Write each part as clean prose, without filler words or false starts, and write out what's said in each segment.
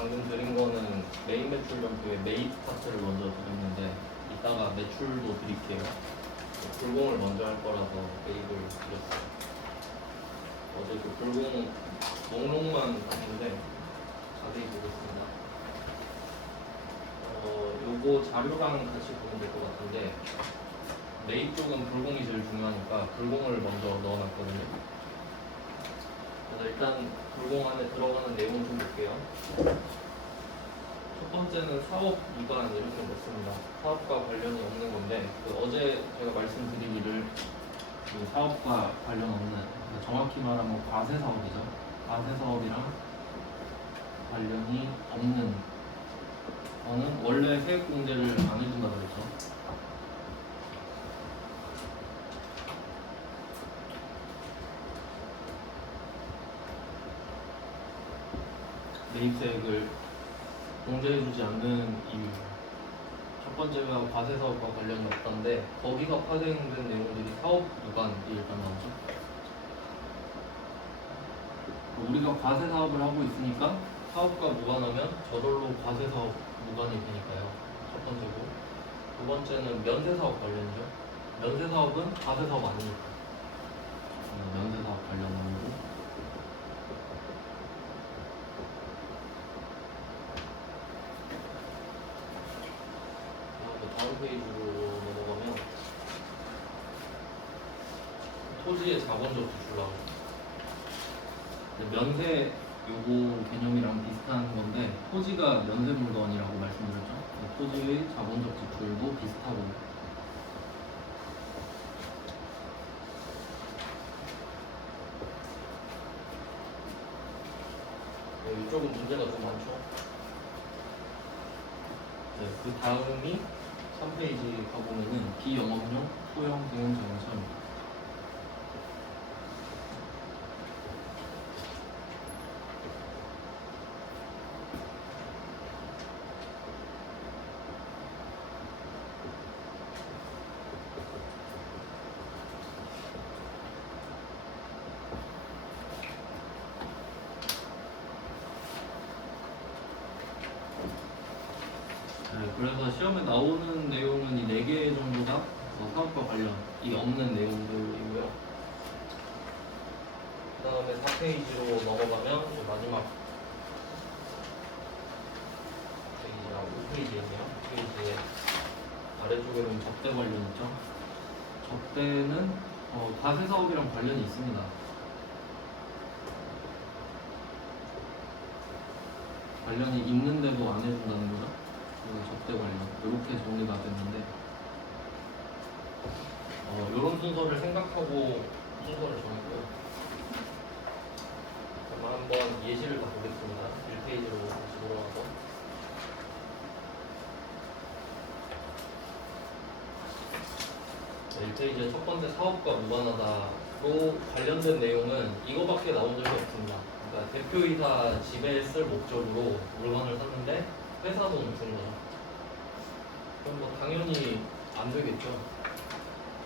방금 드린 거는 메인 매출점표에 매입 파트를 먼저 드렸는데 이따가 매출도 드릴게요. 불공을 먼저 할 거라서 매입을 드렸어요. 어제 그 불공 목록만 봤는데 자세히 보겠습니다. 요거 자료랑 같이 보면 될 것 같은데 매입 쪽은 불공이 제일 중요하니까 불공을 먼저 넣어놨거든요. 그래서 일단 불공 안에 들어가는 내용 좀 볼게요. 첫 번째는 사업 위반 이렇게 넣습니다. 사업과 관련이 없는 건데 어제 제가 말씀드리기를 그 사업과 관련 없는, 정확히 말하면 과세 사업이죠. 과세 사업이랑 관련이 없는 거는 원래 세액 공제를 안 해준다고 그랬죠. 매입세액을 공제해주지 않는 이유. 첫 번째가 과세 사업과 관련이 없다는데 거기서 파생된 내용들이 사업 위반이 일단 나오죠. 우리가 과세 사업을 하고 있으니까 사업과 무관하면 저절로 과세 사업 무관이 되니까요. 첫 번째고, 두 번째는 면세 사업 관련이죠. 면세 사업은 과세 사업 아니니까 면세 사업 관련 나오고. 다음 페이지로 넘어가면 토지의 자본적 지출 나오죠. 면세 요거 개념이랑 비슷한 건데 토지가 면세 물건이라고 말씀드렸죠. 토지의 자본적 지출도 비슷하고. 이쪽은 문제가 좀 많죠. 그 다음이 3페이지 가보면은 비영업용 소형 대형자동차입니다. 그래서 시험에 나오는 내용은 이 4개 정도가 사업과 관련이 없는 내용들이고요. 그 다음에 4페이지로 넘어가면 마지막 페이지랑 5페이지에요. 5페이지에 아래쪽에는 접대 관련 있죠. 접대는 과세 사업이랑 관련이 있습니다. 관련이 있는데도 안 해준다는 거죠. 접대 관련 이렇게 정리가 됐는데 이런 순서를 생각하고 순서를 정했고요. 그럼 한번 예시를 다 보겠습니다. 1페이지로 다시 돌아가서 네, 1페이지의 첫 번째 사업과 무관하다로 관련된 내용은 이거밖에 나온 적이 없습니다. 그러니까 대표이사 집에 쓸 목적으로 물건을 샀는데 회사 돈을 준 거죠. 그럼 뭐 당연히 안 되겠죠.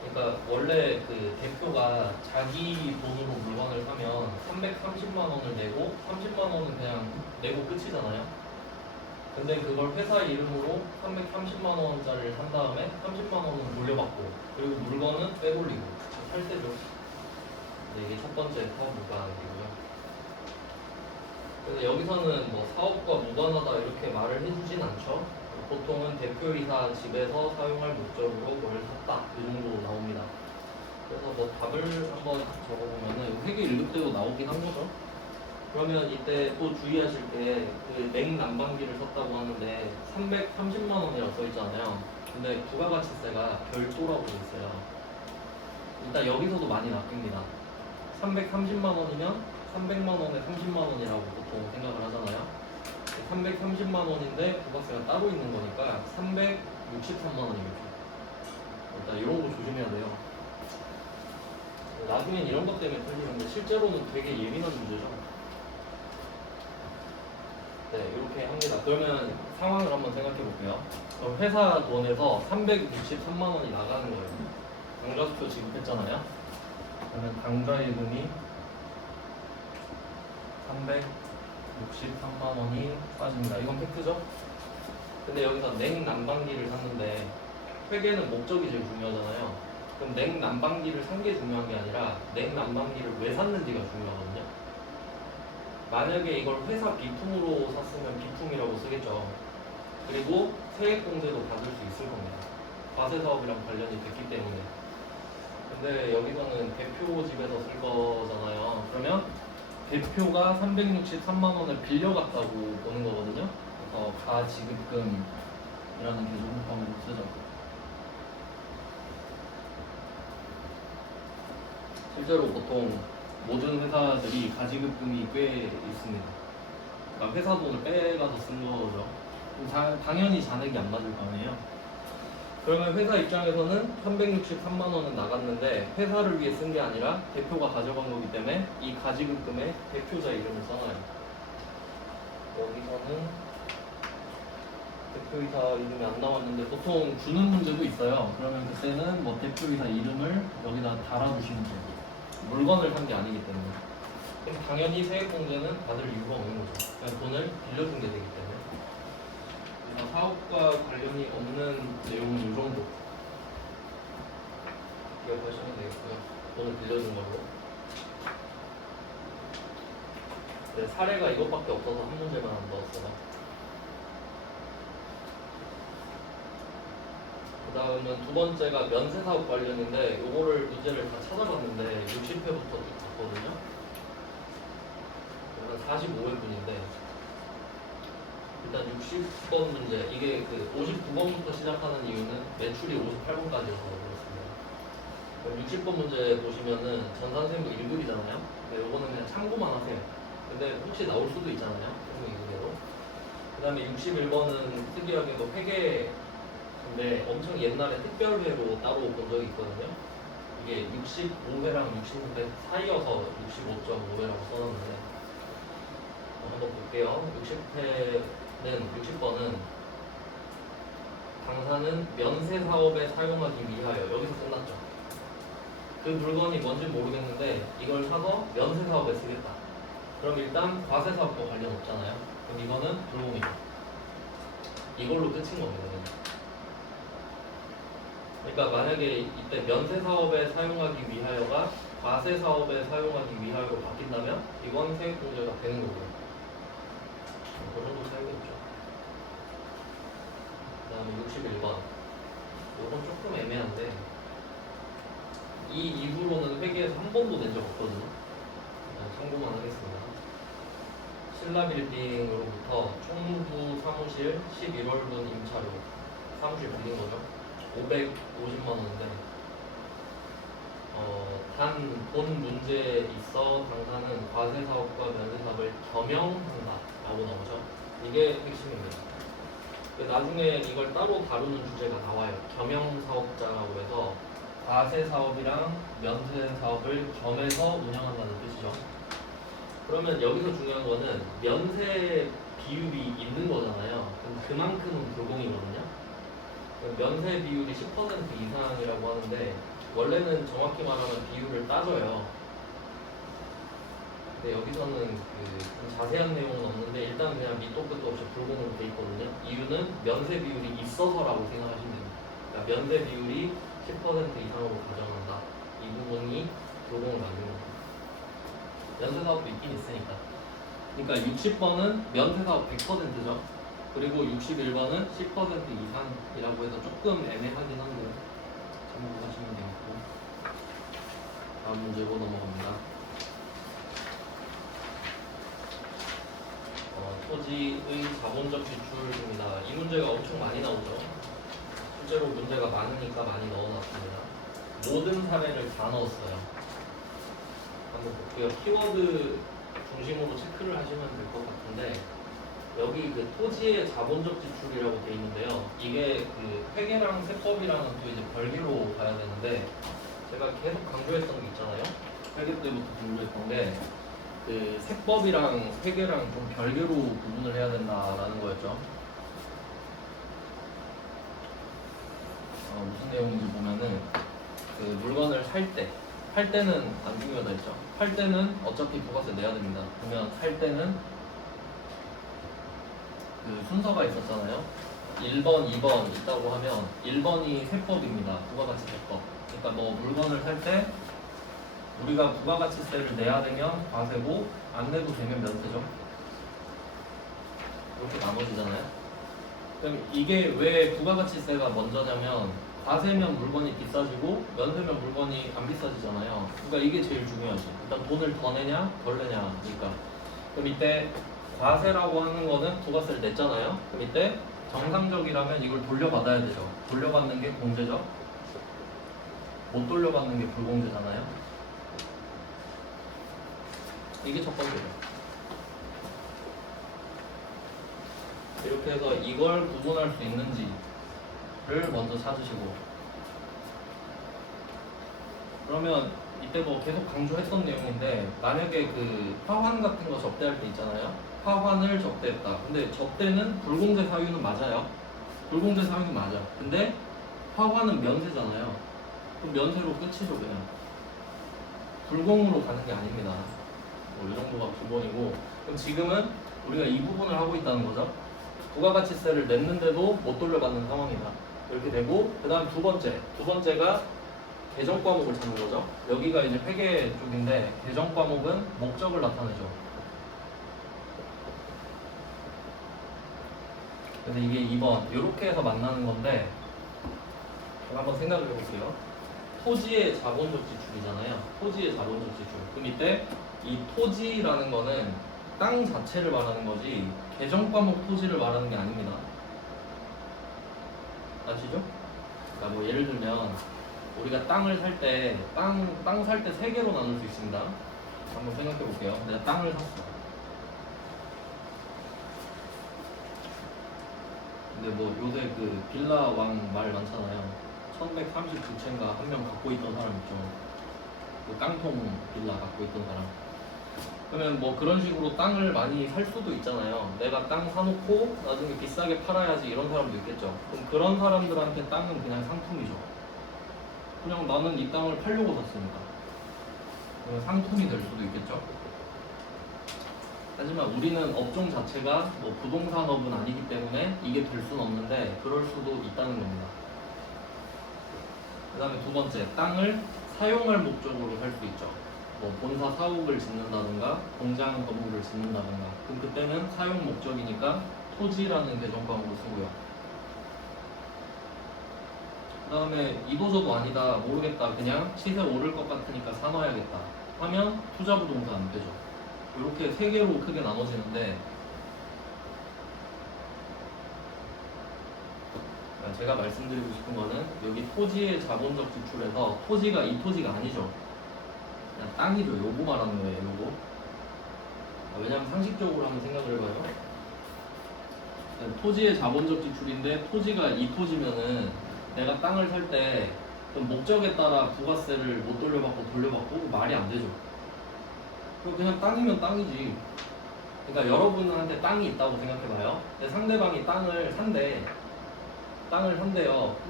그러니까 원래 그 대표가 자기 돈으로 물건을 사면 330만 원을 내고 30만 원은 그냥 내고 끝이잖아요. 근데 그걸 회사 이름으로 330만 원짜리를 산 다음에 30만 원은 돌려받고 그리고 물건은 빼돌리고 탈세죠. 네, 이게 첫 번째 사업 무관이고요. 그래서 여기서는 뭐 사업과 무관하다 이렇게 말을 해주진 않죠. 보통은 대표이사 집에서 사용할 목적으로 뭘 샀다 이 정도 나옵니다. 그래서 뭐 답을 한번 적어보면은 회계 1급 때도 나오긴 한 거죠. 그러면 이때 또 주의하실 게 그 냉난방기를 썼다고 하는데 330만 원이라고 써 있잖아요. 근데 부가가치세가 별도라고 돼 있어요. 일단 여기서도 많이 낚입니다. 330만 원이면 300만 원에 30만 원이라고 보통 생각을 하잖아요. 330만 원인데 부가세가 따로 있는 거니까 363만 원이겠죠. 일단 이런 거 조심해야 돼요. 나중엔 이런 것 때문에 틀리는데 실제로는 되게 예민한 문제죠. 네, 이렇게 합니다. 그러면 상황을 한번 생각해 볼게요. 그럼 회사 돈에서 363만 원이 나가는 거예요. 당좌수표 지급했잖아요. 그러면 당좌예금이 63만 원이 빠집니다. 이건 팩트죠? 근데 여기서 냉난방기를 샀는데 회계는 목적이 제일 중요하잖아요. 그럼 냉난방기를 산 게 중요한 게 아니라 냉난방기를 왜 샀는지가 중요하거든요. 만약에 이걸 회사 비품으로 샀으면 비품이라고 쓰겠죠. 그리고 세액공제도 받을 수 있을 겁니다. 과세사업이랑 관련이 됐기 때문에. 근데 여기서는 대표 집에서 쓸 거잖아요. 그러면 대표가 363만 원을 빌려갔다고 보는 거거든요. 그래서 가지급금이라는 계속법으로 쓰죠. 실제로 보통 모든 회사들이 가지급금이 꽤 있습니다. 그러니까 회사 돈을 빼가서 쓴 거죠. 당연히 잔액이 안 맞을 거 아니에요. 그러면 회사 입장에서는 363만 원은 나갔는데 회사를 위해 쓴 게 아니라 대표가 가져간 거기 때문에 이 가지급금에 대표자 이름을 써놔요. 여기서는 대표이사 이름이 안 나왔는데 보통 주는 문제도 있어요. 그러면 그때는 뭐 대표이사 이름을 여기다 달아주시면 되고 물건을 산 게 아니기 때문에 그럼 당연히 세액공제는 받을 이유가 없는 거죠. 그냥 돈을 빌려준 게 되기 때문에. 그래서 사업과 관련이 없는 내용은 이 정도 기억하시면 되겠고요. 돈을 빌려준 걸로. 네, 사례가 이것밖에 없어서 한 문제만 안 넣었어요. 그 다음은 두 번째가 면세사업 관련인데 요거를 문제를 다 찾아봤는데 60회부터 쭉 봤거든요. 그러면 45회분인데 일단 60번 문제 이게 그 59번부터 시작하는 이유는 매출이 58번까지여서 그렇습니다. 그럼 60번 문제 보시면은 전산세무 1급이잖아요. 근데 요거는 그냥 참고만 하세요. 근데 혹시 나올 수도 있잖아요. 세무 2급에도. 그 다음에 61번은 특이하게도 회계 근데 엄청 옛날에 특별회로 따로 본 적이 있거든요. 이게 65회랑 65회 사이여서 65.5회라고 써놨는데 한번 볼게요. 60번은 당사는 면세사업에 사용하기 위하여 여기서 끝났죠. 그 물건이 뭔지 모르겠는데 이걸 사서 면세사업에 쓰겠다. 그럼 일단 과세사업과 관련 없잖아요. 그럼 이거는 불공이죠. 이걸로 끝인 겁니다. 그러니까 만약에 이때 면세사업에 사용하기 위하여가 과세사업에 사용하기 위하여로 바뀐다면 이건 세액공제가 되는 거고요. 그 정도 차이가 있죠. 그 다음에 61번 이건 조금 애매한데 이 이후로는 회계에서 한 번도 낸 적 없거든요. 참고만 하겠습니다. 신라빌딩으로부터 총부 사무실 11월분 임차료 사무실 빌린 거죠. 550만 원인데 단 본 문제에 있어 당사는 과세사업과 면세사업을 겸용한다 라고 나오죠. 이게 핵심입니다. 나중에 이걸 따로 다루는 주제가 나와요. 겸용사업자라고 해서 과세사업이랑 면세사업을 겸해서 운영한다는 뜻이죠. 그러면 여기서 중요한 거는 면세 비율이 있는 거잖아요. 그럼 그만큼은 불공이거든요. 면세 비율이 10% 이상이라고 하는데 원래는 정확히 말하면 비율을 따져요. 근데 여기서는 좀 자세한 내용은 없는데 일단 그냥 밑도 끝도 없이 불공으로 돼 있거든요. 이유는 면세 비율이 있어서라고 생각하시면 됩니다. 그러니까 면세 비율이 10% 이상으로 가정한다. 이 부분이 불공을 만드는 겁니다. 면세사업도 있긴 있으니까. 그러니까 60번은 면세사업 100%죠. 그리고 61번은 10% 이상이라고 해서 조금 애매하긴 한데 참고하시면 되겠고. 다음 문제로 넘어갑니다. 토지의 자본적 지출입니다. 이 문제가 엄청 많이 나오죠. 실제로 문제가 많으니까 많이 넣어놨습니다. 모든 사례를 다 넣었어요. 한번 볼게요. 키워드 중심으로 체크를 하시면 될 것 같은데 여기 그 토지의 자본적 지출이라고 되어 있는데요. 이게 그 회계랑 세법이랑은 또 이제 별개로 가야 되는데 제가 계속 강조했던 게 있잖아요. 회계 때부터 강조했던 게 그 세법이랑 회계랑 좀 별개로 구분을 해야 된다라는 거였죠. 무슨 내용인지 보면은 그 물건을 팔 때는 안 중요하다 했죠. 팔 때는 어차피 부가세 내야 됩니다. 그러면 살 때는 그 순서가 있었잖아요. 1번, 2번 있다고 하면 1번이 세법입니다. 부가가치세법. 그러니까 뭐 물건을 살 때 우리가 부가가치세를 내야 되면 과세고 안 내도 되면 면세죠. 이렇게 나눠지잖아요. 그럼 이게 왜 부가가치세가 먼저냐면 과세면 물건이 비싸지고 면세면 물건이 안 비싸지잖아요. 그러니까 이게 제일 중요하지. 일단 돈을 더 내냐 덜 내냐. 그러니까 그럼 이때 과세라고 하는 거는 부가세를 냈잖아요. 그럼 이때 정상적이라면 이걸 돌려받아야 되죠. 돌려받는 게 공제죠. 못 돌려받는 게 불공제잖아요. 이게 첫 번째죠. 이렇게 해서 이걸 구분할 수 있는지를 먼저 찾으시고, 그러면 이때 뭐 계속 강조했던 내용인데 만약에 그 화환 같은 거 접대할 때 있잖아요. 화환을 접대했다. 근데 접대는 불공제 사유는 맞아요. 불공제 사유는 맞아. 근데 화환은 면세잖아요. 그럼 면세로 끝이죠 그냥. 불공으로 가는 게 아닙니다. 뭐 이 정도가 기본이고, 그럼 지금은 우리가 이 부분을 하고 있다는 거죠. 부가가치세를 냈는데도 못 돌려받는 상황이다. 이렇게 되고, 그 다음 두 번째가 개정 과목을 찾는 거죠. 여기가 이제 회계 쪽인데 개정 과목은 목적을 나타내죠. 그래서 이게 2번 이렇게 해서 만나는 건데, 한번 생각을 해볼게요. 토지의 자본적 지출이잖아요. 토지의 자본적 지출. 그럼 이때 이 토지라는 거는 땅 자체를 말하는 거지 개정 과목 토지를 말하는 게 아닙니다. 아시죠? 그러니까 뭐 예를 들면 우리가 땅을 살 때 땅 살 때 세 개로 나눌 수 있습니다. 한번 생각해 볼게요. 내가 땅을 샀어. 근데 뭐 요새 그 빌라 왕 말 많잖아요. 1139채인가 한 명 갖고 있던 사람 있죠. 그 깡통 빌라 갖고 있던 사람. 그러면 뭐 그런 식으로 땅을 많이 살 수도 있잖아요. 내가 땅 사놓고 나중에 비싸게 팔아야지 이런 사람도 있겠죠. 그럼 그런 사람들한테 땅은 그냥 상품이죠. 그냥 나는 이 땅을 팔려고 샀으니까. 그러면 상품이 될 수도 있겠죠. 하지만 우리는 업종 자체가 뭐 부동산업은 아니기 때문에 이게 될 수는 없는데 그럴 수도 있다는 겁니다. 그 다음에 두 번째, 땅을 사용할 목적으로 살 수 있죠. 뭐 본사 사옥을 짓는다든가 공장 건물을 짓는다든가, 그럼 그때는 사용 목적이니까 토지라는 개정 과목을 쓰고요. 그 다음에 이도저도 아니다, 모르겠다, 그냥 시세 오를 것 같으니까 사놔야겠다 하면 투자부동산 되죠. 이렇게 세 개로 크게 나눠지는데, 제가 말씀드리고 싶은 거는 여기 토지의 자본적 지출에서 토지가 이 토지가 아니죠. 그냥 땅이죠. 요거 말하는 거예요. 요거. 왜냐면 상식적으로 한번 생각을 해봐요. 토지의 자본적 지출인데 토지가 이 토지면은 내가 땅을 살 때 목적에 따라 부가세를 못 돌려받고 돌려받고 말이 안 되죠. 그냥 땅이면 땅이지. 그러니까 여러분한테 땅이 있다고 생각해봐요. 근데 상대방이 땅을 산대요.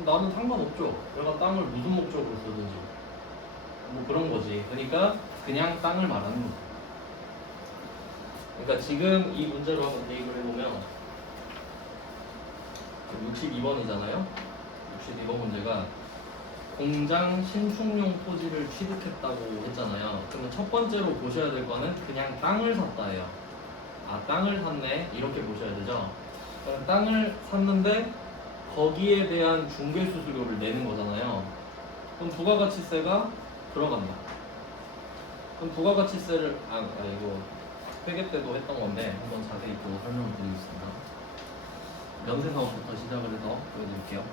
나는 상관없죠. 내가 땅을 무슨 목적으로 쓰든지 뭐 그런 거지. 그러니까 그냥 땅을 말하는 거죠. 그러니까 지금 이 문제로 한번 대입을 해보면 62번이잖아요. 62번 문제가 공장 신축용 토지를 취득했다고 했잖아요. 그러면 첫 번째로 보셔야 될 거는 그냥 땅을 샀다예요. 아, 땅을 샀네 이렇게 보셔야 되죠. 그럼 땅을 샀는데 거기에 대한 중개수수료를 내는 거잖아요. 그럼 부가가치세가 들어간다. 그럼 부가가치세를 이거 회계 때도 했던 건데 한번 자세히 또 설명을 드리겠습니다. 면세사업부터 시작을 해서 보여드릴게요.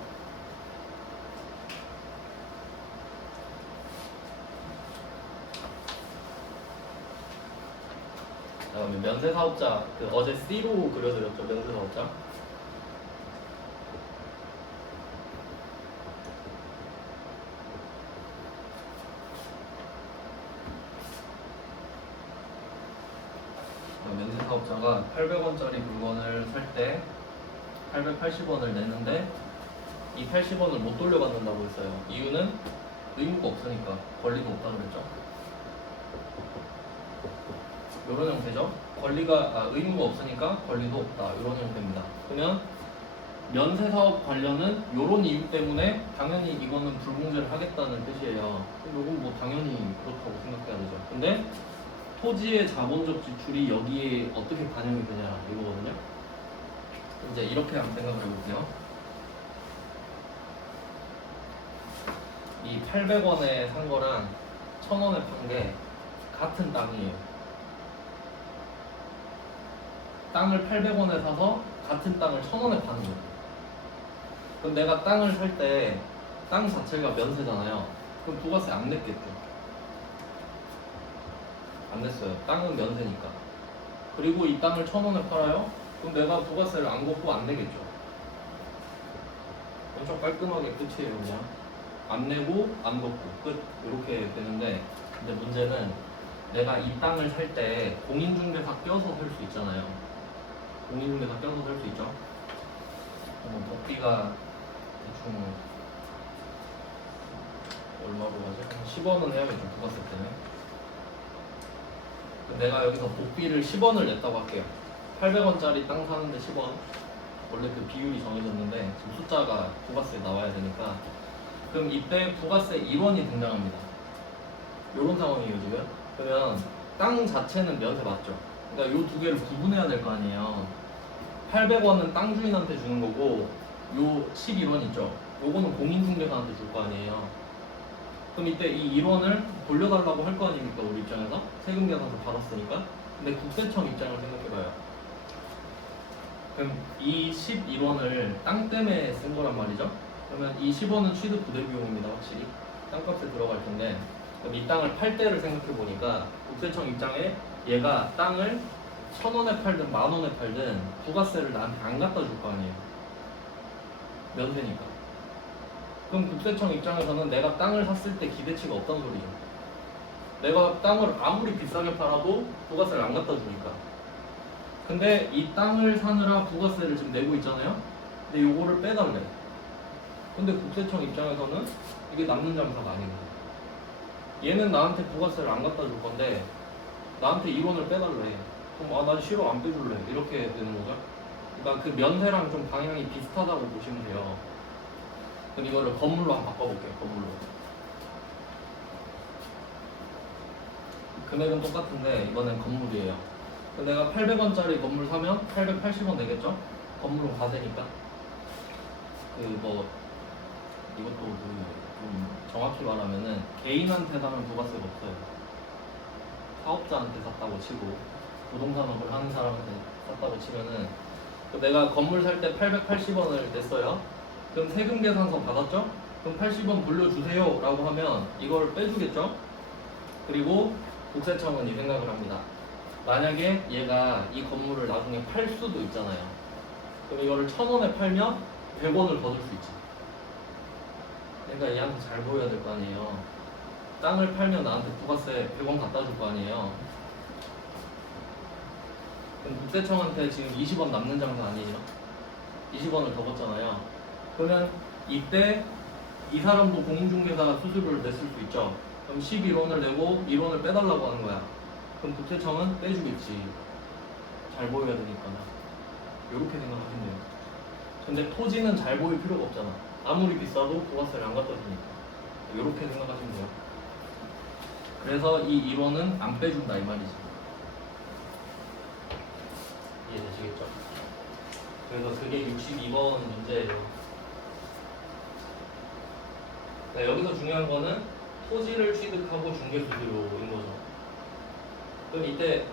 그다음에 면세사업자, 어제 C로 그려드렸죠. 면세사업자. 면세사업자가 800원짜리 물건을 살 때 880원을 냈는데 이 80원을 못 돌려받는다고 했어요. 이유는 의무가 없으니까, 권리도 없다고 그랬죠. 이런 형태죠. 의무가 없으니까 권리도 없다. 이런 형태입니다. 그러면 면세사업 관련은 이런 이유 때문에 당연히 이거는 불공제를 하겠다는 뜻이에요. 이건 뭐 당연히 그렇다고 생각해야 되죠. 근데 토지의 자본적 지출이 여기에 어떻게 반영이 되냐 이거거든요. 이제 이렇게 한번 생각을 해볼게요. 이 800원에 산 거랑 1000원에 판 게 같은 땅이에요. 땅을 800원에 사서 같은 땅을 1000원에 파는 거예요. 그럼 내가 땅을 살 때 땅 자체가 면세잖아요. 그럼 부가세 안 냈겠죠. 안 냈어요. 땅은 면세니까. 그리고 이 땅을 1000원에 팔아요. 그럼 내가 부가세를 안 걷고 안 내겠죠. 엄청 깔끔하게 끝이에요. 그냥 안 내고 안 걷고 끝. 이렇게 되는데 근데 문제는 내가 이 땅을 살 때 공인중개사 껴서 살 수 있잖아요. 공인중개사 껴서 살 수 있죠. 복비가 대충 얼마로 하죠? 10원은 해야겠죠. 부가세 때문에. 내가 여기서 복비를 10원을 냈다고 할게요. 800원짜리 땅 사는데 10원. 원래 그 비율이 정해졌는데 지금 숫자가 부가세에 나와야 되니까. 그럼 이때 부가세 1원이 등장합니다. 이런 상황이에요 지금. 그러면 땅 자체는 면세 맞죠? 그러니까 이 두 개를 구분해야 될 거 아니에요. 800원은 땅 주인한테 주는 거고 요 11원 있죠? 요거는 공인중개사한테 줄 거 아니에요. 그럼 이때 이 1원을 돌려달라고 할 거 아닙니까? 우리 입장에서 세금 계산서 받았으니까. 근데 국세청 입장을 생각해봐요. 그럼 이 11원을 땅 때문에 쓴 거란 말이죠. 그러면 이 10원은 취득 부대 비용입니다. 확실히 땅값에 들어갈 텐데 그럼 이 땅을 팔 때를 생각해 보니까 국세청 입장에 얘가 땅을 1000원에 팔든 10,000원에 팔든 부가세를 나한테 안 갖다 줄 거 아니에요. 면세니까. 그럼 국세청 입장에서는 내가 땅을 샀을 때 기대치가 없다는 소리죠. 내가 땅을 아무리 비싸게 팔아도 부가세를 안 갖다 주니까. 근데 이 땅을 사느라 부가세를 지금 내고 있잖아요. 근데 요거를 빼달래. 근데 국세청 입장에서는 이게 남는 장사가 아닌 거예요. 얘는 나한테 부가세를 안 갖다 줄 건데 나한테 1원을 빼달래. 그럼 난 싫어 안 빼줄래. 이렇게 되는 거죠. 그러니까 그 면세랑 좀 방향이 비슷하다고 보시면 돼요. 그럼 이거를 건물로 한번 바꿔볼게요. 건물로. 금액은 똑같은데 이번엔 건물이에요. 내가 800원짜리 건물 사면 880원 내겠죠? 건물은 과세니까. 이것도 좀 정확히 말하면은 개인한테 사면 부가세가 없어요. 사업자한테 샀다고 치고 부동산업을 하는 사람한테 샀다고 치면은 내가 건물 살 때 880원을 냈어요. 그럼 세금 계산서 받았죠? 그럼 80원 돌려주세요 라고 하면 이걸 빼주겠죠? 그리고 국세청은 이 생각을 합니다. 만약에 얘가 이 건물을 나중에 팔 수도 있잖아요. 그럼 이거를 1000원에 팔면 100원을 더 줄 수 있지. 그러니까 얘한테 잘 보여야 될 거 아니에요. 땅을 팔면 나한테 부가세 100원 갖다 줄 거 아니에요. 그럼 국세청한테 지금 20원 남는 장사 아니에요? 20원을 더 받잖아요. 그러면 이때 이 사람도 공인중개사 수수료를 냈을 수 있죠. 그럼 11원을 내고 1원을 빼달라고 하는 거야. 그럼 국세청은 빼주겠지. 잘 보여야 되니까. 이렇게 생각하시면 돼요. 근데 토지는 잘 보일 필요가 없잖아. 아무리 비싸도 부가세를 안 갖다 주니까. 이렇게 생각하시면 돼요. 그래서 이 1원은 안 빼준다 이 말이지. 이해되시겠죠? 그래서 그게 62번 문제예요. 네, 여기서 중요한 거는 토지를 취득하고 중개수수료인 거죠. 그럼 이때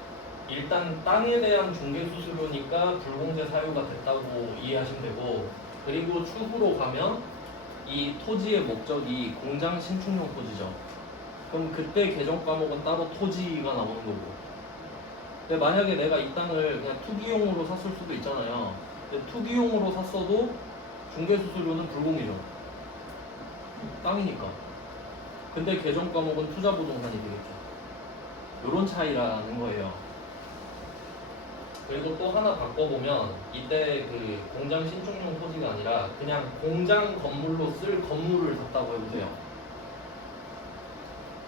일단 땅에 대한 중개수수료니까 불공제 사유가 됐다고 이해하시면 되고, 그리고 추후로 가면 이 토지의 목적이 공장 신축용 토지죠. 그럼 그때 개정 과목은 따로 토지가 나오는 거고. 근데 만약에 내가 이 땅을 그냥 투기용으로 샀을 수도 있잖아요. 근데 투기용으로 샀어도 중개수수료는 불공이죠. 땅이니까. 근데 개정 과목은 투자부동산이 되겠죠. 요런 차이라는 거예요. 그리고 또 하나 바꿔보면 이때 그 공장 신축용 토지가 아니라 그냥 공장 건물로 쓸 건물을 샀다고 해보세요.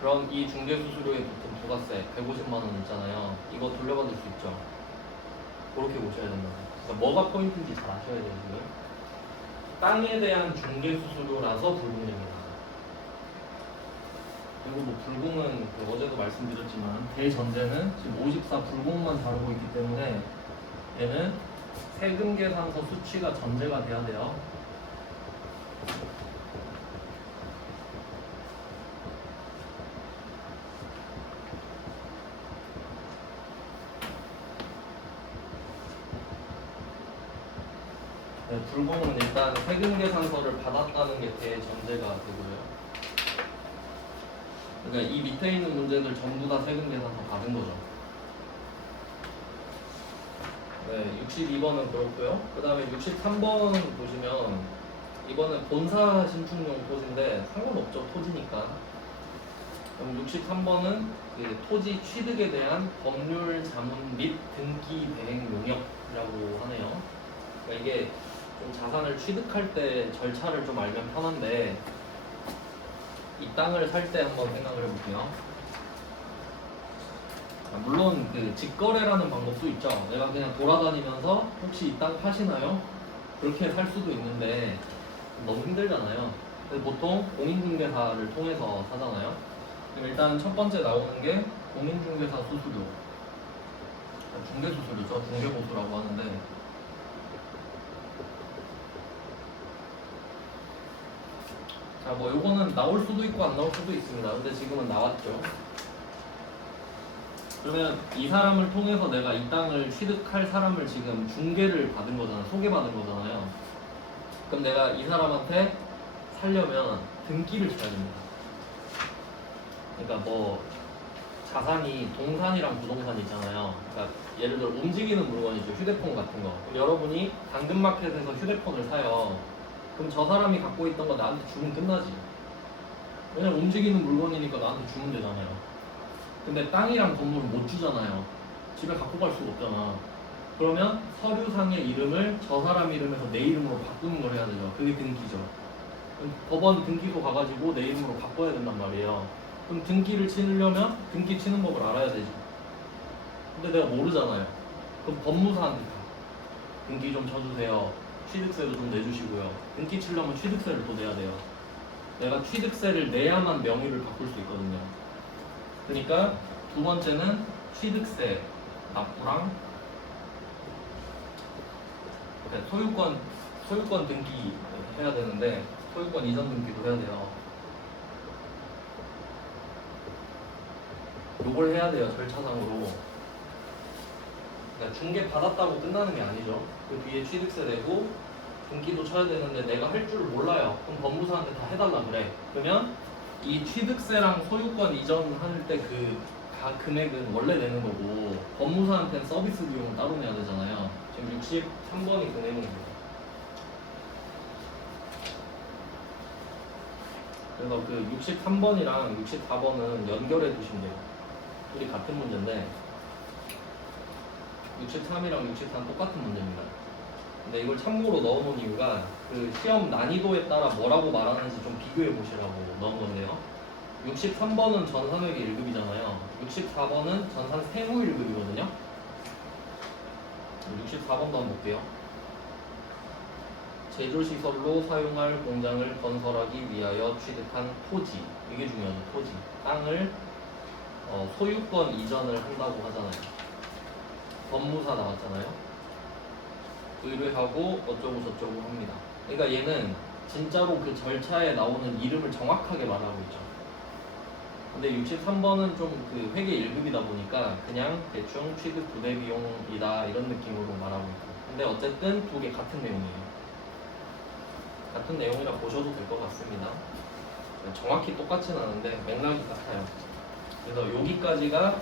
그럼 이 중개수수료에 붙은 부가세 150만 원 있잖아요. 이거 돌려받을 수 있죠. 그렇게 보셔야 된다. 그러니까 뭐가 포인트인지 잘 아셔야 돼요. 지금 땅에 대한 중개 수수료라서 불공입니다. 그리고 뭐 불공은 그 어제도 말씀드렸지만 대전제는 지금 54 불공만 다루고 있기 때문에 얘는 세금 계산서 수치가 전제가 돼야 돼요. 네, 불공은 일단 세금 계산서를 받았다는 게 대전제가 되고요. 그러니까 이 밑에 있는 문제들 전부 다 세금 계산서 받은 거죠. 네, 62번은 그렇고요. 그 다음에 63번 보시면 이거는 본사 신축용 토지인데 상관없죠. 토지니까. 그럼 63번은 그 토지 취득에 대한 법률 자문 및 등기 대행 용역이라고 하네요. 그러니까 이게 좀 자산을 취득할 때 절차를 좀 알면 편한데 이 땅을 살 때 한번 생각을 해볼게요. 물론 그 직거래라는 방법도 있죠. 내가 그냥 돌아다니면서 혹시 이 땅 파시나요? 그렇게 살 수도 있는데 너무 힘들잖아요. 그래서 보통 공인중개사를 통해서 사잖아요. 그럼 일단 첫 번째 나오는 게 공인중개사 수수료, 중개수수료죠. 중개보수라고 하는데 자, 뭐 요거는 나올 수도 있고 안 나올 수도 있습니다. 근데 지금은 나왔죠. 그러면 이 사람을 통해서 내가 이 땅을 취득할 사람을 지금 중개를 받은 거잖아. 소개받은 거잖아요. 그럼 내가 이 사람한테 살려면 등기를 쳐야 됩니다. 그러니까 뭐 자산이 동산이랑 부동산 있잖아요. 그러니까 예를 들어 움직이는 물건이죠. 휴대폰 같은 거. 그럼 여러분이 당근마켓에서 휴대폰을 사요. 그럼 저 사람이 갖고 있던 거 나한테 주면 끝나지. 왜냐면 움직이는 물건이니까 나한테 주면 되잖아요. 근데 땅이랑 건물을 못 주잖아요. 집에 갖고 갈 수가 없잖아. 그러면 서류상의 이름을 저 사람 이름에서 내 이름으로 바꾸는 걸 해야 되죠. 그게 등기죠. 그럼 법원 등기소 가가지고 내 이름으로 바꿔야 된단 말이에요. 그럼 등기를 치려면 등기 치는 법을 알아야 되지. 근데 내가 모르잖아요. 그럼 법무사한테 가. 등기 좀 쳐주세요. 취득세도 좀 내주시고요. 등기 치려면 취득세를 또 내야 돼요. 내가 취득세를 내야만 명의를 바꿀 수 있거든요. 그러니까 두 번째는 취득세 납부랑 소유권 등기 해야 되는데 소유권 이전 등기도 해야 돼요. 요걸 해야 돼요. 절차상으로. 그러니까 중개 받았다고 끝나는 게 아니죠. 그 뒤에 취득세 내고 등기도 쳐야 되는데 내가 할 줄 몰라요. 그럼 법무사한테 다 해달라 그래. 그러면 이 취득세랑 소유권 이전할 때 그 금액은 원래 내는 거고 법무사한테는 서비스 비용을 따로 내야 되잖아요. 지금 63번이 그 내용입니다. 그래서 그 63번이랑 64번은 연결해 두시면 돼요. 둘이 같은 문제인데 63이랑 64는 똑같은 문제입니다. 근데 이걸 참고로 넣어놓은 이유가 그 시험 난이도에 따라 뭐라고 말하는지 좀 비교해 보시라고 넣은 건데요. 63번은 전산회계 1급이잖아요. 64번은 전산 세무 1급이거든요. 64번도 한번 볼게요. 제조시설로 사용할 공장을 건설하기 위하여 취득한 토지. 이게 중요하죠. 토지. 땅을 소유권 이전을 한다고 하잖아요. 법무사 나왔잖아요. 의뢰하고 어쩌고 저쩌고 합니다. 그러니까 얘는 진짜로 그 절차에 나오는 이름을 정확하게 말하고 있죠. 근데 63번은 좀 그 회계 1급이다 보니까 그냥 대충 취득 부대 비용이다 이런 느낌으로 말하고 있고. 근데 어쨌든 두 개 같은 내용이에요. 같은 내용이라 보셔도 될 것 같습니다. 정확히 똑같진 않은데 맥락이 같아요. 그래서 여기까지가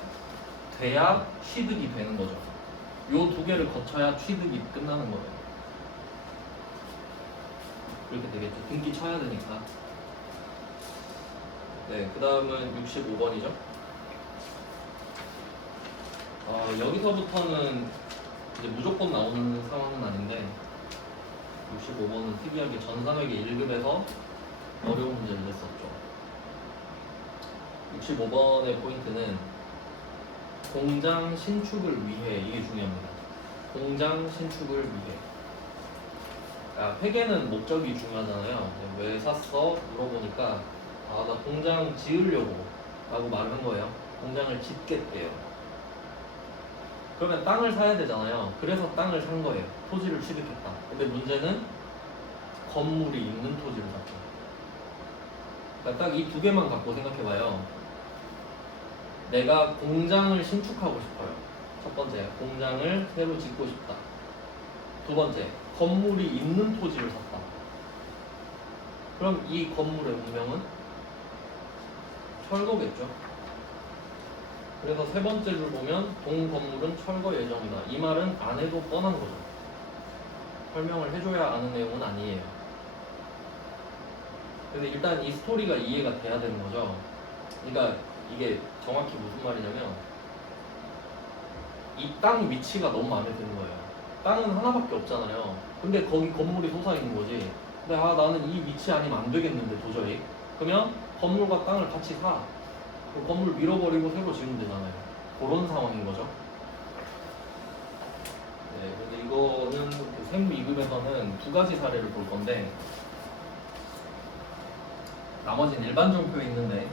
돼야 취득이 되는 거죠. 요 두 개를 거쳐야 취득이 끝나는 거예요. 그렇게 되겠죠. 등기 쳐야 되니까. 네, 그 다음은 65번이죠. 여기서부터는 이제 무조건 나오는 상황은 아닌데 65번은 특이하게 전산회계 1급에서 어려운 문제를 냈었죠. 65번의 포인트는 공장 신축을 위해, 이게 중요합니다. 공장 신축을 위해. 회계는 목적이 중요하잖아요. 왜 샀어? 물어보니까 나 공장 지으려고 라고 말을 한 거예요. 공장을 짓겠대요. 그러면 땅을 사야 되잖아요. 그래서 땅을 산 거예요. 토지를 취득했다. 근데 문제는 건물이 있는 토지를 샀죠. 그러니까 딱 이 두 개만 갖고 생각해봐요. 내가 공장을 신축하고 싶어요. 첫 번째, 공장을 새로 짓고 싶다. 두 번째, 건물이 있는 토지를 샀다. 그럼 이 건물의 운명은 철거겠죠. 그래서 세 번째 줄 보면 동 건물은 철거 예정이다. 이 말은 안 해도 뻔한 거죠. 설명을 해줘야 아는 내용은 아니에요. 근데 일단 이 스토리가 이해가 돼야 되는 거죠. 그러니까 이게 정확히 무슨 말이냐면 이 땅 위치가 너무 마음에 드는 거예요. 땅은 하나밖에 없잖아요. 근데 거기 건물이 솟아있는 거지. 근데 나는 이 위치 아니면 안 되겠는데 도저히. 그러면 건물과 땅을 같이 사. 그 건물 밀어버리고 새로 지으면 되잖아요. 그런 상황인 거죠. 네, 근데 이거는 그 세무 2급에서는 두 가지 사례를 볼 건데 나머지는 일반 정표에 있는데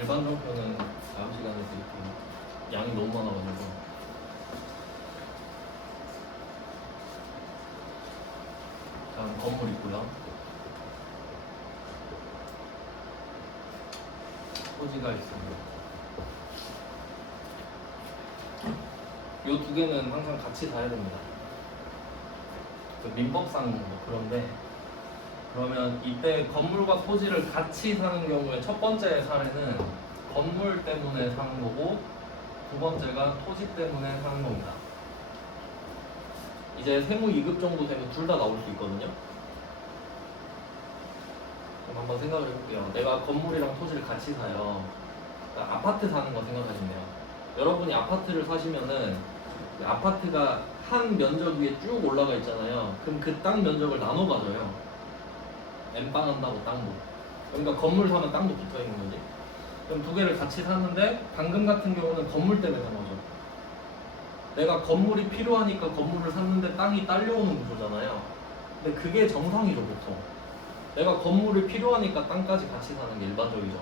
일반 정표는 다음 시간에 드릴게요. 양이 너무 많아가지고. 다음 건물 있고요. 토지가 있습니다. 이 두 개는 항상 같이 사야 됩니다. 그 민법상 뭐 그런데 그러면 이때 건물과 토지를 같이 사는 경우에 첫 번째 사례는 건물 때문에 사는 거고 두 번째가 토지 때문에 사는 겁니다. 이제 세무 2급 정도 되면 둘 다 나올 수 있거든요. 그럼 한번 생각을 해볼게요. 내가 건물이랑 토지를 같이 사요. 그러니까 아파트 사는 거 생각하시면 돼요. 여러분이 아파트를 사시면은 아파트가 한 면적 위에 쭉 올라가 있잖아요. 그럼 그 땅 면적을 나눠 가져요. 엠빵 한다고 땅도. 그러니까 건물 사면 땅도 붙어 있는 거지. 그럼 두 개를 같이 샀는데 방금 같은 경우는 건물 때문에 산 거죠. 내가 건물이 필요하니까 건물을 샀는데 땅이 딸려오는 구조잖아요. 근데 그게 정상이죠, 보통. 내가 건물이 필요하니까 땅까지 같이 사는 게 일반적이죠.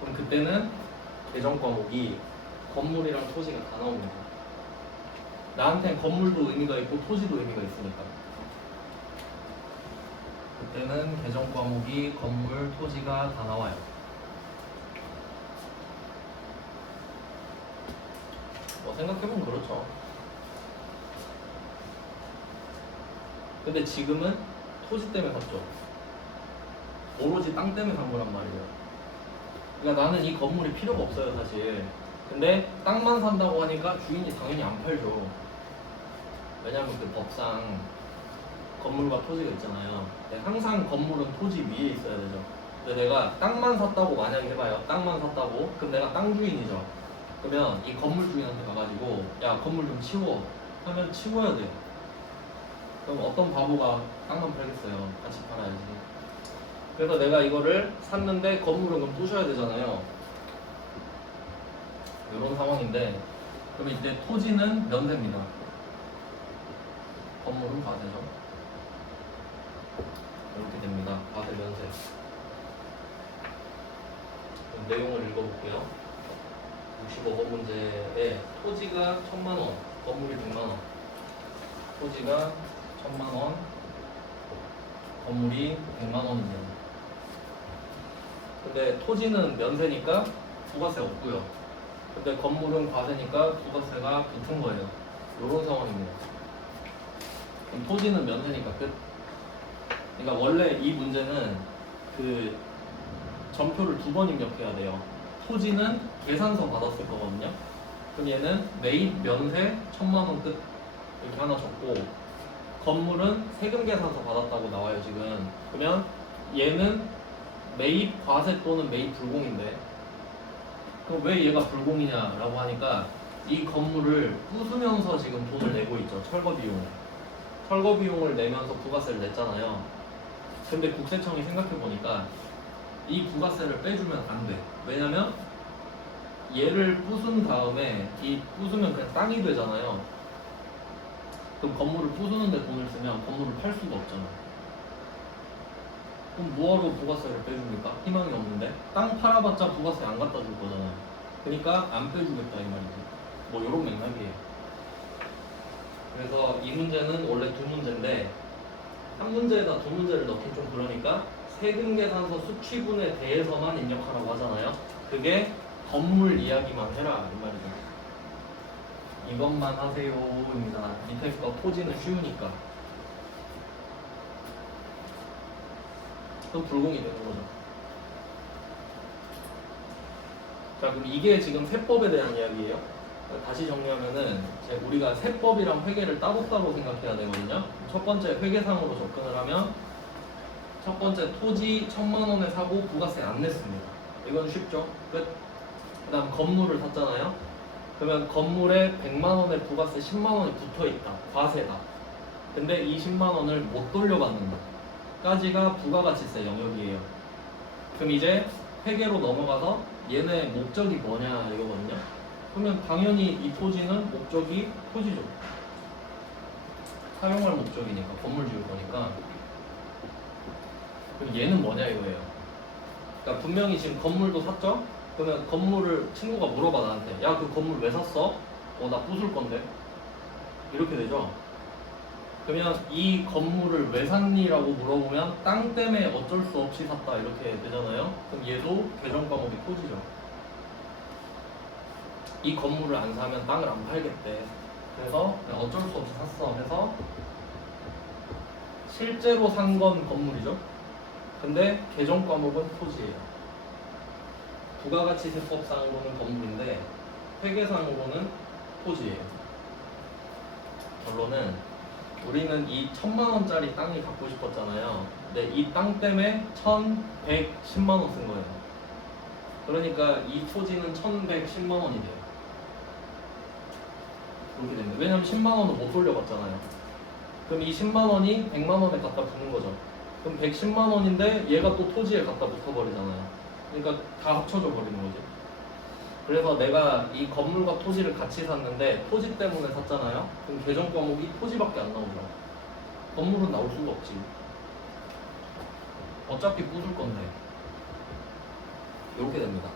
그럼 그때는 예정 과목이 건물이랑 토지가 다 나옵니다. 나한테는 건물도 의미가 있고 토지도 의미가 있으니까. 그때는 개정 과목이 건물, 토지가 다 나와요. 뭐 생각해보면 그렇죠. 근데 지금은 토지 때문에 샀죠. 오로지 땅 때문에 산 거란 말이에요. 그러니까 나는 이 건물이 필요가 없어요, 사실. 근데 땅만 산다고 하니까 주인이 당연히 안 팔죠. 왜냐면 그 법상 건물과 토지가 있잖아요. 항상 건물은 토지 위에 있어야 되죠. 근데 내가 땅만 샀다고 만약에 해봐요. 땅만 샀다고. 그럼 내가 땅 주인이죠. 그러면 이 건물 주인한테 가가지고 야 건물 좀 치워 하면 치워야 돼요. 그럼 어떤 바보가 땅만 팔겠어요. 같이 팔아야지. 그래서 내가 이거를 샀는데 건물은 그럼 부셔야 되잖아요. 이런 상황인데 그럼 이때 토지는 면세입니다. 건물은 과세죠. 이렇게 됩니다. 과세 면세. 그럼 내용을 읽어볼게요. 65번 문제에 토지가 1000만원, 건물이 100만원. 토지가 1000만원, 건물이 100만원입니다. 근데 토지는 면세니까 부가세 없고요. 근데 건물은 과세니까 부가세가 붙은 거예요. 이런 상황입니다. 그럼 토지는 면세니까 끝. 그러니까 원래 이 문제는 그 전표를 두 번 입력해야 돼요. 토지는 계산서 받았을 거거든요. 그럼 얘는 매입 면세 1000만원 끝 이렇게 하나 적고 건물은 세금 계산서 받았다고 나와요 지금. 그러면 얘는 매입 과세 또는 매입 불공인데 그럼 왜 얘가 불공이냐라고 하니까 이 건물을 부수면서 지금 돈을 내고 있죠. 철거 비용을. 철거 비용을 내면서 부가세를 냈잖아요. 근데 국세청이 생각해보니까 이 부가세를 빼주면 안 돼. 왜냐면 얘를 부순 다음에 이 부수면 그냥 땅이 되잖아요. 그럼 건물을 부수는데 돈을 쓰면 건물을 팔 수가 없잖아. 그럼 뭐하러 부가세를 빼줍니까? 희망이 없는데 땅 팔아봤자 부가세 안 갖다 줄 거잖아요. 그러니까 안 빼주겠다 이 말이지. 뭐 이런 맥락이에요. 그래서 이 문제는 원래 두 문제인데 한 문제에다 두 문제를 넣긴 좀 그러니까 세금계산서 수취분에 대해서만 입력하라고 하잖아요. 그게 건물 이야기만 해라 이 말이죠. 이것만 하세요입니다. 밑에 거 토지는 쉬우니까. 또 불공이 되는 거죠. 자, 그럼 이게 지금 세법에 대한 이야기예요. 다시 정리하면은 우리가 세법이랑 회계를 따로따로 생각해야 되거든요. 첫 번째 회계상으로 접근을 하면 첫 번째 토지 1,000만 원에 사고 부가세 안 냈습니다. 이건 쉽죠? 끝. 그 다음 건물을 샀잖아요. 그러면 건물에 100만 원에 부가세 10만 원이 붙어 있다. 과세다. 근데 이 10만 원을 못 돌려받는다. 까지가 부가가치세 영역이에요. 그럼 이제 회계로 넘어가서 얘네 목적이 뭐냐 이거거든요. 그러면 당연히 이 토지는 목적이 토지죠. 사용할 목적이니까 건물 지을 거니까. 그럼 얘는 뭐냐 이거예요. 그러니까 분명히 지금 건물도 샀죠? 그러면 건물을 친구가 물어봐 나한테 야 그 건물 왜 샀어? 나 부술 건데 이렇게 되죠. 그러면 이 건물을 왜 샀니라고 물어보면 땅 때문에 어쩔 수 없이 샀다 이렇게 되잖아요. 그럼 얘도 계정 과목이 토지죠. 이 건물을 안 사면 땅을 안 팔겠대. 그래서 그냥 어쩔 수 없이 샀어 해서 실제로 산 건 건물이죠. 근데 계정 과목은 토지예요. 부가가치세법상으로는 건물인데 회계상으로는 토지예요. 결론은 우리는 이 1,000만 원짜리 땅이 갖고 싶었잖아요. 근데 이 땅 때문에 1,110만 원 쓴 거예요. 그러니까 이 토지는 1,110만 원이 돼요. 그렇게 됩니다. 왜냐면 10만 원은 못 돌려받잖아요. 그럼 이 10만 원이 100만 원에 갖다 붙는 거죠. 그럼 110만 원인데 얘가 또 토지에 갖다 붙어버리잖아요. 그러니까 다 합쳐져 버리는 거지. 그래서 내가 이 건물과 토지를 같이 샀는데 토지 때문에 샀잖아요. 그럼 계정 과목이 토지밖에 안 나오죠. 건물은 나올 수가 없지. 어차피 부술 건데. 이렇게 됩니다.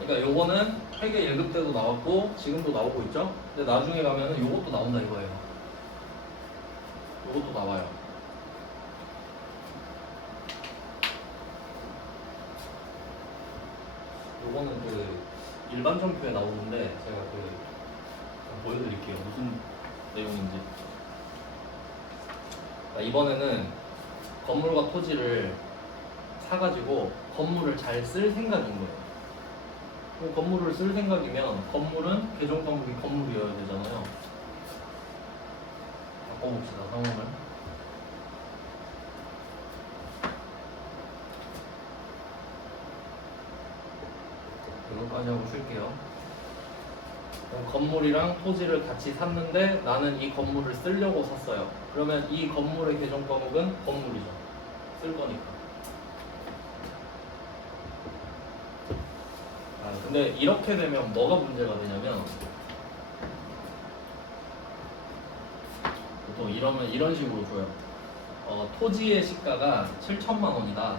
그러니까 요거는 회계 1급 때도 나왔고 지금도 나오고 있죠. 근데 나중에 가면은 요것도 나온다 이거예요. 요것도 나와요. 요거는 그 일반 점표에 나오는데 제가 보여드릴게요. 무슨 내용인지. 이번에는 건물과 토지를 사가지고 건물을 잘 쓸 생각인 거예요. 그럼 건물을 쓸 생각이면 건물은 계정 과목이 건물이어야 되잖아요. 바꿔봅시다 상황을. 이거까지 하고 쉴게요. 건물이랑 토지를 같이 샀는데 나는 이 건물을 쓰려고 샀어요. 그러면 이 건물의 계정 과목은 건물이죠. 쓸 거니까. 근데 이렇게 되면 뭐가 문제가 되냐면 보통 이러면 이런 식으로 줘요. 토지의 시가가 7천만 원이다.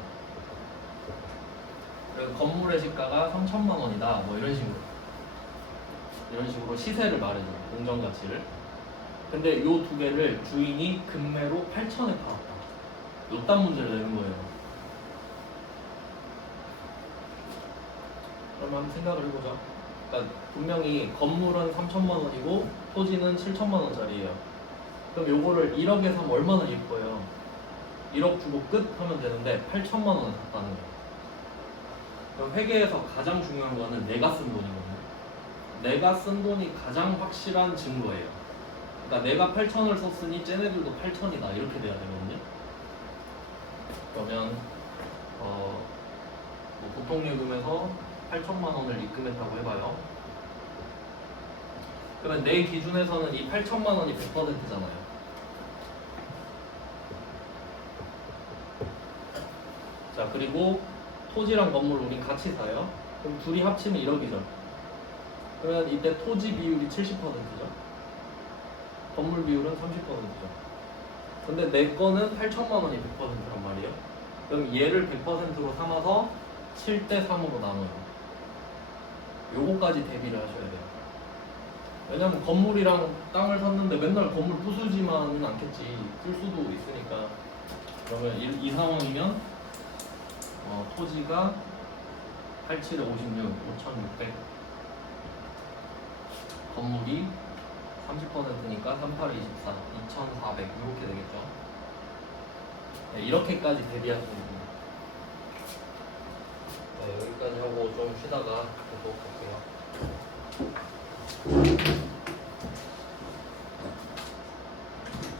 그리고 건물의 시가가 3천만 원이다. 뭐 이런 식으로 시세를 말해줘. 공정 가치를. 근데 요 두 개를 주인이 금매로 8천에 팔았다. 요딴 문제를 내는 거예요. 그럼 한번 생각을 해보자. 그러니까 분명히 건물은 3천만 원이고 토지는 7천만 원짜리예요. 그럼 요거를 1억에 사면 얼마나 이뻐요? 1억 주고 끝 하면 되는데 8천만 원을 샀다는 거예요. 그럼 회계에서 가장 중요한 거는 내가 쓴 돈이거든요. 내가 쓴 돈이 가장 확실한 증거예요. 그러니까 내가 8천을 썼으니 쟤네들도 8천이다 이렇게 돼야 되거든요. 그러면 뭐 보통예금에서 8천만 원을 입금했다고 해봐요. 그러면 내 기준에서는 이 8천만 원이 100%잖아요. 자, 그리고 토지랑 건물을 우린 같이 사요. 그럼 둘이 합치면 1억이죠. 그러면 이때 토지 비율이 70%죠. 건물 비율은 30%죠. 근데 내 거는 8천만 원이 100%란 말이에요. 그럼 얘를 100%로 삼아서 7대 3으로 나눠요. 요거까지 대비를 하셔야 돼요. 왜냐면 건물이랑 땅을 샀는데 맨날 건물 부수지만은 않겠지. 쓸 수도 있으니까. 그러면 이 상황이면 토지가 87에 56, 5,600. 건물이 30%니까 38에 24, 2,400 이렇게 되겠죠. 네, 이렇게까지 대비하시면 됩니다. 네, 여기까지 하고 좀 쉬다가 계속 볼게요.